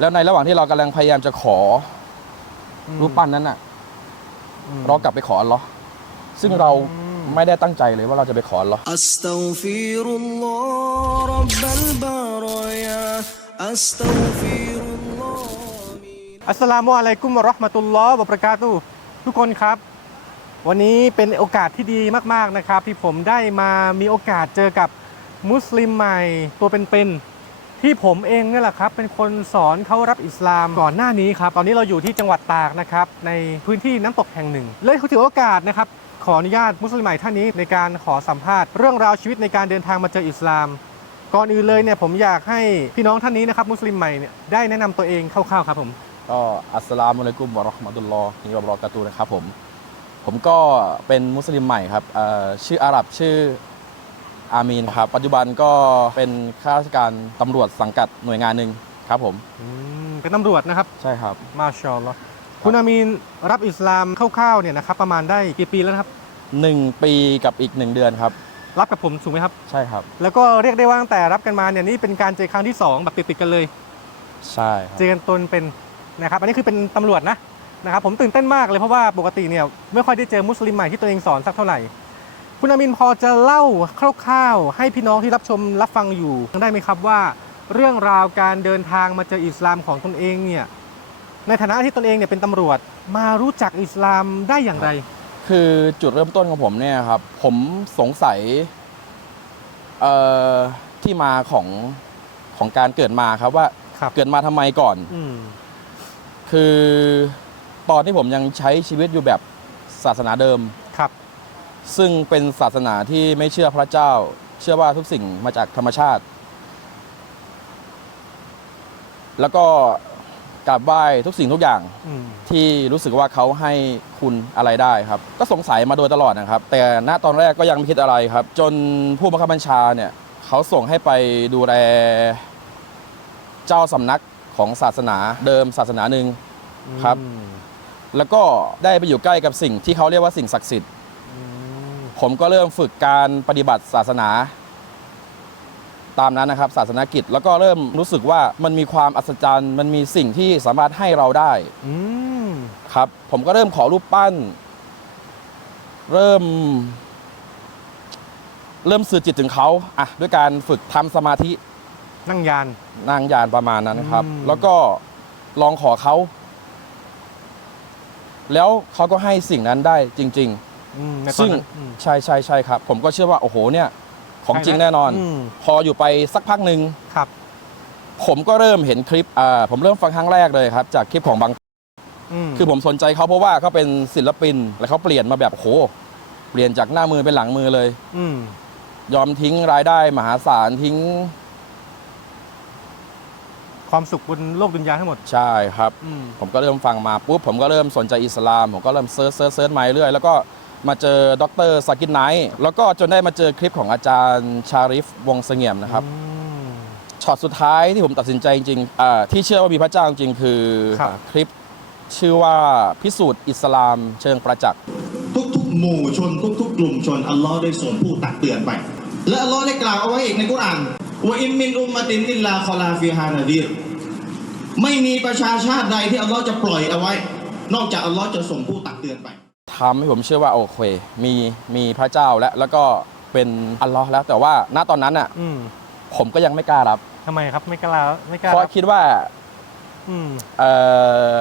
แล้วในระหว่างที่เรากำลังพยายามจะขออ ม รูปปั้นนั้นน่ะ อืม เรากลับไปขออัลเลอฮ์ซึ่งเรา อืม ไม่ได้ตั้งใจเลยว่าเราจะไปขออัลเลอฮ์ أستغفر الله رب البرايا أستغفر الله من อัสสลามุอะลัยกุมวะเราะห์มะตุลลอฮ์วะบะเราะกาตุฮ์ทุกคนครับ วันนี้เป็นโอกาสที่ดีมาก ๆ นะครับ ที่ผมได้มามีโอกาสเจอกับมุสลิมใหม่ตัวเป็นๆ ที่ผมเองเนี่ยแหละครับเป็นคนสอนเขารับอิสลามก่อนหน้านี้ครับตอนนี้เราอยู่ที่จังหวัดตากนะครับในพื้นที่น้ำตกแห่งหนึ่งเลยถือโอกาสนะครับขออนุญาตมุสลิมใหม่ท่านนี้ในการขอสัมภาษณ์เรื่องราวชีวิตในการเดินทางมาเจออิสลาม ก่อนอื่นเลยเนี่ยผมอยากให้พี่น้องท่านนี้นะครับมุสลิมใหม่เนี่ยได้แนะนำตัวเองคร่าวๆครับผมก็อัสสลามุอะลัยกุมวะราะห์มะตุลลอฮิวะบะเราะกาตุฮ์นะครับผมผมก็เป็นมุสลิมใหม่ครับชื่ออาหรับชื่อ อามีนครับ ปัจจุบันก็เป็นข้าราชการตำรวจสังกัดหน่วยงานหนึ่งครับผม อืมเป็นตำรวจนะครับ ใช่ครับ มาชาอัลลอฮ์คุณอามีนรับอิสลามคร่าวๆเนี่ยนะครับประมาณได้กี่ปีแล้วนะครับ 1 ปีกับอีก 1 เดือนครับ รับกับผมถูกไหมครับ ใช่ครับ แล้วก็เรียกได้ว่าตั้งแต่รับกันมาเนี่ยนี่เป็นการเจอครั้งที่2แบบติดๆกันเลย ใช่คเจรับอกันตนเป็นนะครับอันนี้คือเป็นตำรวจนะนะครับผมตื่นเต้นมากเลยเพราะว่าปกติเนี่ยไม่ค่อยได้เจอมุสลิมใหม่ที่ตัวเองสอนสักเท่าไหร่ คุณอามินพอจะเล่าคร่าวๆ ให้พี่น้องที่รับชมรับฟังอยู่ได้ไหมครับว่า เรื่องราวการเดินทางมาเจออิสลามของตนเองเนี่ยในฐานะที่ตนเองเนี่ยเป็นตำรวจมารู้จักอิสลามได้อย่างไร คือจุดเริ่มต้นของผมเนี่ยครับ ผมสงสัยเอ่อที่มาของของการเกิดมาครับว่าครับเกิดมาทำไมก่อนอืมคือตอนที่ผมยังใช้ชีวิตอยู่แบบศาสนาเดิมครับ ซึ่งเป็นศาสนาที่ไม่เชื่อพระเจ้า เชื่อว่าทุกสิ่งมาจากธรรมชาติ แล้วก็กราบไหว้ทุกสิ่งทุกอย่างอืมที่รู้สึกว่าเขาให้คุณอะไรได้ครับ ก็สงสัยมาโดยตลอดนะครับ แต่ณตอนแรกก็ยังไม่คิดอะไรครับ จนผู้บังคับบัญชาเนี่ย เขาส่งให้ไปดูแลเจ้าสำนักของศาสนาเดิมศาสนาหนึ่งครับอืมแล้วก็ได้ไปอยู่ใกล้กับสิ่งที่เขาเรียกว่าสิ่งศักดิ์สิทธิ์อืม ผมก็เริ่มฝึกการปฏิบัติศาสนา ตามนั้นนะครับ ศาสนกิจแล้วก็เริ่มรู้สึกว่ามันมีความอัศจรรย์ มันมีสิ่งที่สามารถให้เราได้อืมครับ ผมก็เริ่มขอรูปปั้น เริ่ม เริ่มสื่อจิตถึงเขาอะด้วยการฝึกทำสมาธิ นั่งยานนางยานประมาณนั้นนะครับ อืม แล้วก็ลองขอเขา แล้วเขาก็ให้สิ่งนั้นได้จริงๆอืมในตอน ซึ่งนั้นอืมใช่ใช่ใช่ครับ ผมก็เชื่อว่าโอ้โหเนี่ย ของจริงแน่นอนมพออยู่ไปสักพักหนึ่งครับ ผมก็เริ่มเห็นคลิปอ่าผมเริ่มฟังครั้งแรกเลยครับ จากคลิปของบางมคือผมสนใจเขาเพราะว่าเขาเป็นศิลปิน แล้วเขาเปลี่ยนมาแบบโอ้โหเปลี่ยนจากหน้ามือเป็นหลังมือเลยอืมยอมทิ้งรายได้มหาศาลทิ้ง ความสุขบนโลกดุนยาทั้งหมดใช่ครับอืมผมก็เริ่มฟังมาปุ๊บผมก็เริ่มสนใจอิสลาม ผมก็เริ่มเซิร์ชเซิร์ชเซิร์ชมาเรื่อยแล้วก็ มาเจอดรซากินไนท์แล้วก็จนได้มาเจอคลิปของอาจารย์ชาริฟวงศ์เสงี่ยมนะครับอืมช็อตสุดท้ายที่ผมตัดสินใจจริงๆอ่าที่เชื่อว่ามีพระเจ้าจริงๆคือครับคลิปชื่อว่าพิสูจน์อิสลามเชิงประจักษ์ทุกๆหมู่ชนทุกๆกลุ่มชนอัลลอฮ์ได้ส่งผู้ตักเตือนไป และอัลลอฮ์ได้กล่าวเอาไว้อีกในกุรอานว่าอิมมินอุมมะตินอิลลาคอลาฟิฮานาดีรไม่มีประชาชาติใดที่อัลลอฮ์จะปล่อยเอาไว้ นอกจากอัลลอฮ์จะส่งผู้ตักเตือนไป ทำให้ผมเชื่อว่าโอเค มีมีพระเจ้าแล้วแล้วก็เป็นอัลลอฮ์แล้ว แต่ว่าณตอนนั้นอะ อืมผมก็ยังไม่กล้ารับ ทำไมครับไม่กล้าไม่กล้าเพราะรับคิดว่าอืมเอ่อ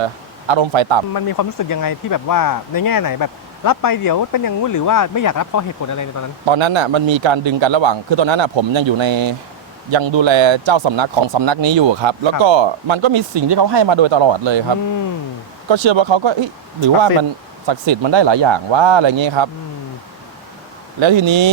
อารมณ์ไฟต่ำ มันมีความรู้สึกยังไงที่แบบว่าในแง่ไหนแบบ รับไปเดี๋ยวเป็นอย่างงู้นหรือว่าไม่อยากรับเพราะเหตุผลอะไรในตอนนั้น ตอนนั้นน่ะมันมีการดึงกันระหว่าง คือตอนนั้นน่ะผมยังอยู่ในยังดูแลเจ้าสำนักของสำนักนี้อยู่ครับ แล้วก็มันก็มีสิ่งที่เขาให้มาโดยตลอดเลยครับ อืม ก็เชื่อว่าเขาก็เอ้ยหรือว่าศักดิ์สิทธิ์มัน ศักดิ์สิทธิ์มันได้หลายอย่างว่าอะไรเงี้ยครับอืมแล้วทีนี้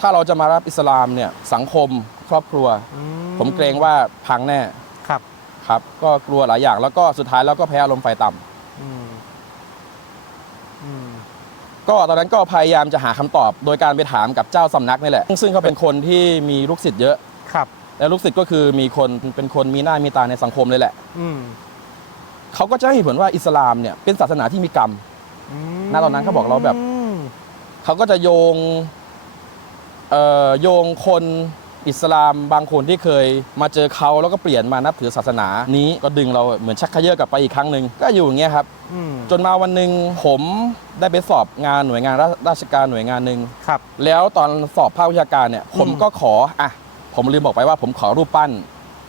ถ้าเราจะมารับอิสลามเนี่ยสังคมครอบครัวอืผมเกรงว่าพังแน่ครับครับ ก็กลัวหลายอย่าง แล้วก็สุดท้ายแล้วก็แพ้อารมณ์ไฟต่ำอืมอืมก็ตอนนั้นก็พยายามจะหาคำตอบ โดยการไปถามกับเจ้าสำนักนี่แหละ ซึ่งเขาเป็นคนที่มีลูกศิษย์เยอะครับ และลูกศิษย์ก็คือมีคนเป็นคนมีหน้ามีตาในสังคมเลยแหละอืมเขาก็จะให้เหตุผลว่าอิสลามเนี่ยเป็นศาสนาที่มีกรรมอืม ณตอนนั้นเขาบอกเราแบบอืมเขาก็จะโยงเอ่อโยงคนอิสลามบางคนที่เคยมาเจอเขาแล้วก็เปลี่ยนมานับถือศาสนา นี้ก็ดึงเราเหมือนชักเขยือกลับไปอีกครั้งหนึ่งก็อยู่อย่างเงี้ยครับอืมจนมาวันหนึ่งผมได้ไปสอบงานหน่วยงานราราชการหน่วยงานหนึ่งครับ แล้วตอนสอบภาควิชาการเนี่ยผมก็ขออะผมลืมบอกไปว่าผมขอรูปปั้น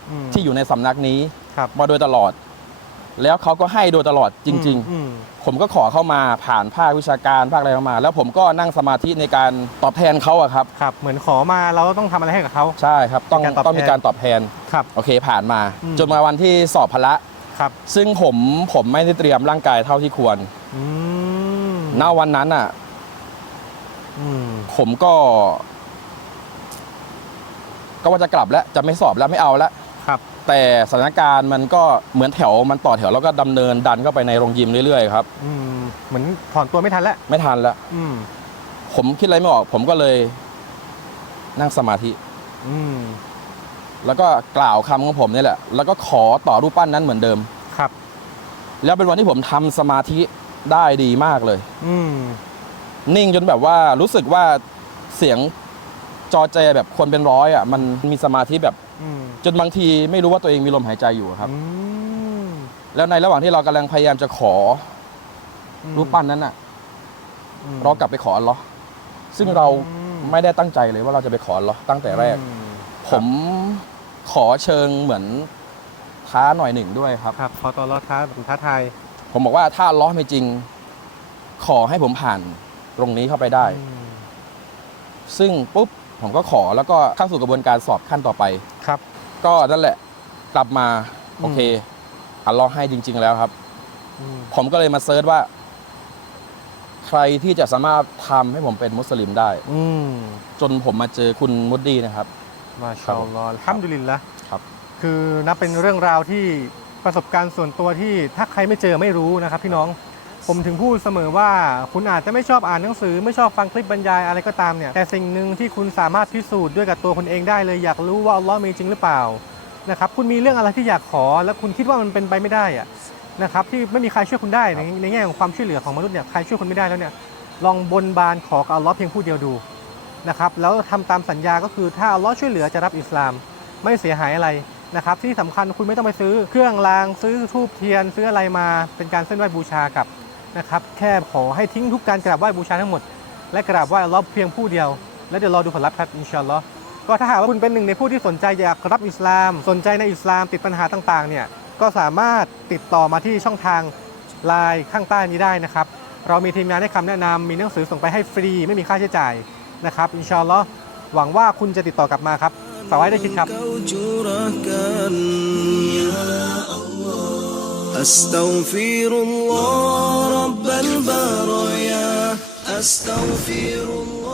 อืมที่อยู่ในสำนักนี้ครับมาโดยตลอด แล้วเขาก็ให้โดยตลอดจริงอืมๆผมก็ขอเข้ามาผ่านภาควิชาการภาคอะไรมา แล้วผมก็นั่งสมาธิในการตอบแทนเขาอะครับ ครับ เหมือนขอมาเราต้องทำอะไรให้กับเขา ใช่ครับต้องมีการตอบต้องมีแทน การตอบแทนครับ โอเคผ่านมา อืม จนมาวันที่สอบพละ ครับซึ่งผมผมไม่ได้เตรียมร่างกายเท่าที่ควรอืมณวันนั้นอะอืมผมก็ ก็ว่าจะกลับแล้วจะไม่สอบแล้วไม่เอาแล้วครับ แต่สถานการณ์มันก็เหมือนแถวมันต่อแถวแล้วก็ดำเนินดันเข้าไปในโรงยิมเรื่อยๆครับอืมเหมือนถอนตัวไม่ทันแล้วไม่ทันแล้ว อืมผมคิดอะไรไม่ออก ผมก็เลยนั่งสมาธิ อืมแล้วก็กล่าวคำของผมนี่แหละ แล้วก็ขอต่อรูปปั้นนั้นเหมือนเดิม ครับ แล้วเป็นวันที่ผมทำสมาธิได้ดีมากเลย อืมนิ่งจนแบบว่ารู้สึกว่าเสียงจอแจแบบคนเป็นร้อยอะมันมีสมาธิแบบ อืมจนบางทีไม่รู้ว่าตัวเองมีลมหายใจอยู่ครับ อืมแล้วในระหว่างที่เรากำลังพยายามจะขออืมรูปปั้นนั้นอะ อืม เรากลับไปขออัลเลอฮ์ซึ่งเราอืม ไม่ได้ตั้งใจเลยว่าเราจะไปขออัลเลอฮ์ตั้งแต่แรก อืมผมขอเชิงเหมือนท้าหน่อยหนึ่งด้วยครับ ครับขอตอนรอท้าแบบท้าทายผมบอกว่าถ้าอัลเลอฮ์ไม่จริง ขอให้ผมผ่านตรงนี้เข้าไปได้ อืมซึ่งปุ๊บผมก็ขอแล้วก็เข้าสู่กระบวนการสอบขั้นต่อไปครับ ก็นั่นแหละกลับมาอืมโอเคอัลเลอฮ์ให้จริง ๆ แล้วครับอืมผมก็เลยมาเซิร์ชว่า ใครที่จะสามารถทำให้ผมเป็นมุสลิมได้ อืมจนผมมาเจอคุณมุดดีนะครับ มาชาอัลลอฮ์อัลฮัมดุลิลละครับ คือนับเป็นเรื่องราวที่ประสบการณ์ส่วนตัวที่ถ้าใครไม่เจอไม่รู้นะครับพี่น้อง ผมถึงพูดเสมอว่าคุณอาจจะไม่ชอบอ่านหนังสือ ไม่ชอบฟังคลิปบรรยายอะไรก็ตามเนี่ยแต่สิ่งหนึ่งที่คุณสามารถพิสูจน์ด้วยกับตัวคุณเองได้เลยอยากรู้ว่าอัลลอฮ์มีจริงหรือเปล่านะครับคุณมีเรื่องอะไรที่อยากขอ แล้วคุณคิดว่ามันเป็นไปไม่ได้อะนะครับที่ไม่มีใครช่วยคุณได้ในในแง่ของความช่วยเหลือของมนุษย์เนี่ยใครช่วยคุณไม่ได้แล้วเนี่ยลองบนบานขอกับอัลลอฮ์เพียงผู้เดียวดูนะครับแล้วทำตามสัญญาก็คือถ้าอัลลอฮ์ช่วยเหลือจะรับอิสลาม ไม่เสียหายอะไรนะครับที่สำคัญคุณไม่ต้องไปซื้อเครื่องรางซื้อทูบเทียนซื้ออะไรมาเป็นการเส้นไหว้บูชากับ นะครับ แค่ขอให้ทิ้งทุกการกราบไหว้บูชาทั้งหมด และกราบไหว้อัลลอฮ์เพียงผู้เดียว แล้วเดี๋ยวรอดูผลลัพธ์ครับอินชาอัลลอฮ์ก็ถ้าหากว่าคุณเป็นหนึ่งในผู้ที่สนใจอยากรับอิสลาม สนใจในอิสลามติดปัญหาต่างๆเนี่ยก็สามารถติดต่อมาที่ช่องทางไลน์ข้างใต้นี้ได้นะครับ เรามีทีมงานให้คำแนะนำมีหนังสือส่งไปให้ฟรี ไม่มีค่าใช้จ่ายนะครับ อินชาอัลลอฮ์หวังว่าคุณจะติดต่อกลับมาครับฝากไว้ได้คิดครับ أستغفر الله رب البرايا. أستغفر الله.